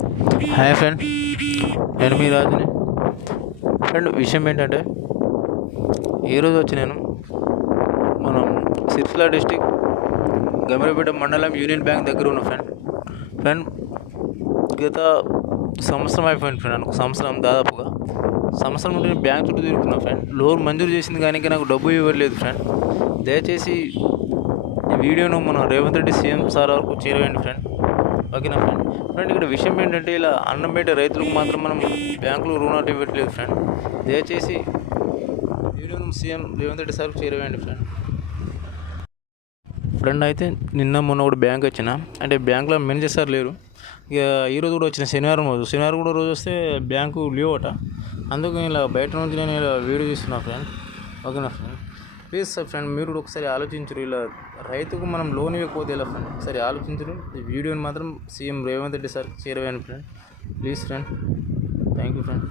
Hi friend, నేను మీ రాజుని. Friend, విషయం ఏంటంటే ఈరోజు వచ్చి నేను మనం సిరిసిల్ల డిస్టిక్ గమిరిపేట మండలం యూనియన్ బ్యాంక్ దగ్గర ఉన్న ఫ్రెండ్ గత సంవత్సరం అయిపోయింది ఫ్రెండ్. ఒక సంవత్సరం దాదాపుగా సంవత్సరం నుండి నేను బ్యాంక్ చుట్టూ తిరుగుతున్నా ఫ్రెండ్. లోన్ మంజూరు చేసింది కానీ నాకు డబ్బు ఇవ్వలేదు ఫ్రెండ్. దయచేసి ఈ వీడియోను మన రేవంత్ రెడ్డి సీఎం సార్ వరకు చేరవేయండి ఫ్రెండ్. ఓకేనా ఫ్రెండ్, ఇక్కడ విషయం ఏంటంటే ఇలా అన్నం పెట్టే రైతులకు మాత్రం మనం బ్యాంకులో రుణాలు ఇవ్వట్లేదు ఫ్రెండ్. దయచేసి వీడియోను సీఎం రేవంత్ రెడ్డి సార్కు చేరవేయండి ఫ్రెండ్. అయితే నిన్న మొన్న కూడా బ్యాంక్ వచ్చిన, అంటే బ్యాంకులో మేనేజర్ సార్ లేరు. ఇక ఈరోజు కూడా వచ్చిన శనివారం కూడా రోజు వస్తే బ్యాంకు లీవ్ అట. అందుకు ఇలా బయట నుంచి నేను ఇలా వీడియో తీస్తున్నా ఫ్రెండ్. ఓకేనా ఫ్రెండ్, ప్లీజ్ సార్ ఫ్రెండ్, మీరు కూడా ఒకసారి ఆలోచించరు. ఇలా రైతుకు మనం లోన్ ఇవ్వకపోతే ఇలా ఫ్రెండ్, ఒకసారి ఆలోచించరు. ఈ వీడియోని మాత్రం సీఎం రేవంత్ రెడ్డి సార్ చేరవేయండి friend. Please friend, thank you friend.